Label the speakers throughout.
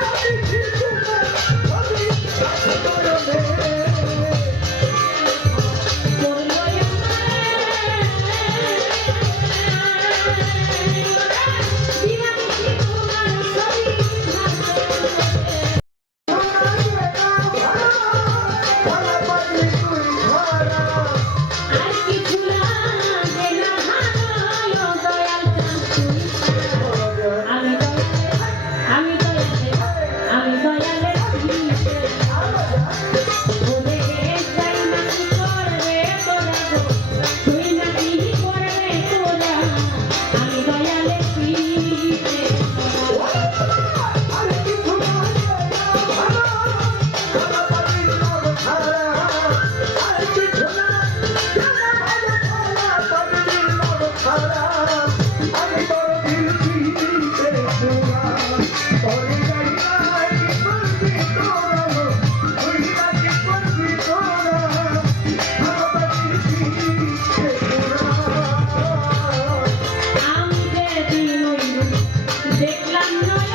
Speaker 1: Hadi. no, no.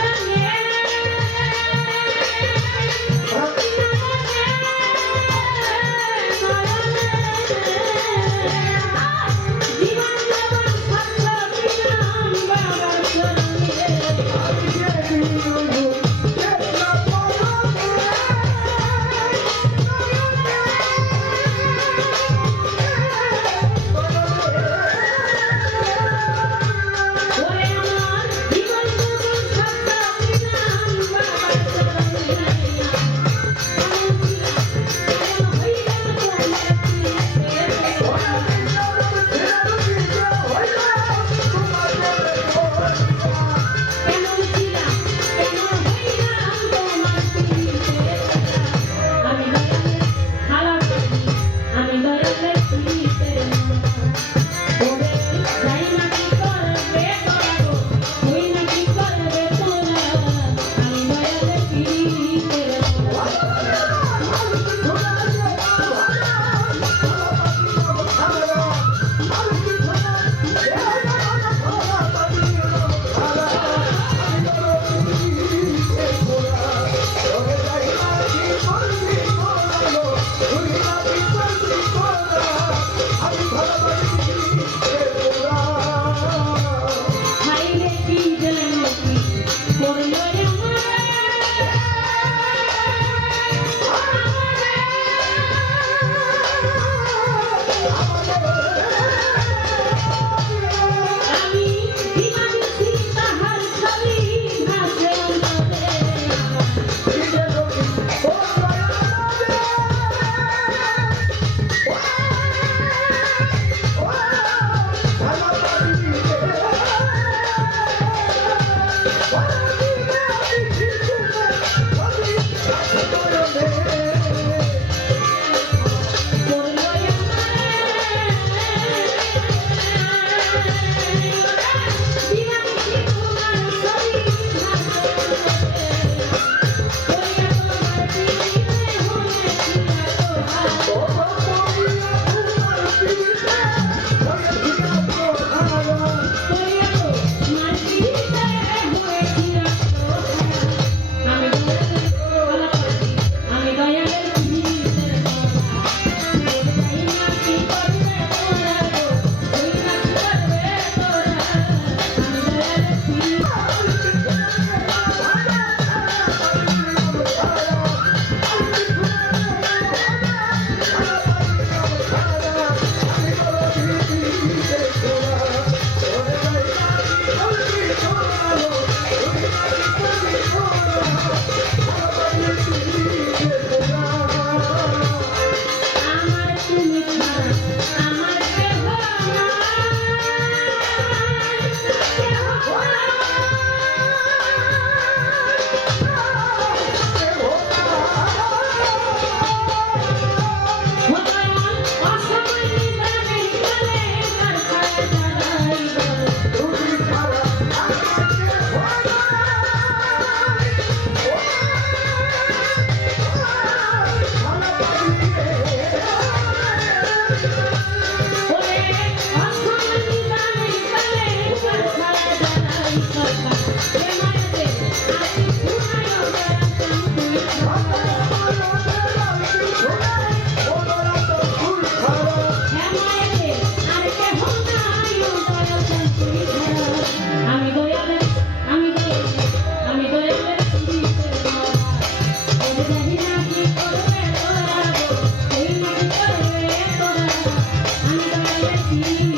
Speaker 1: Thank you.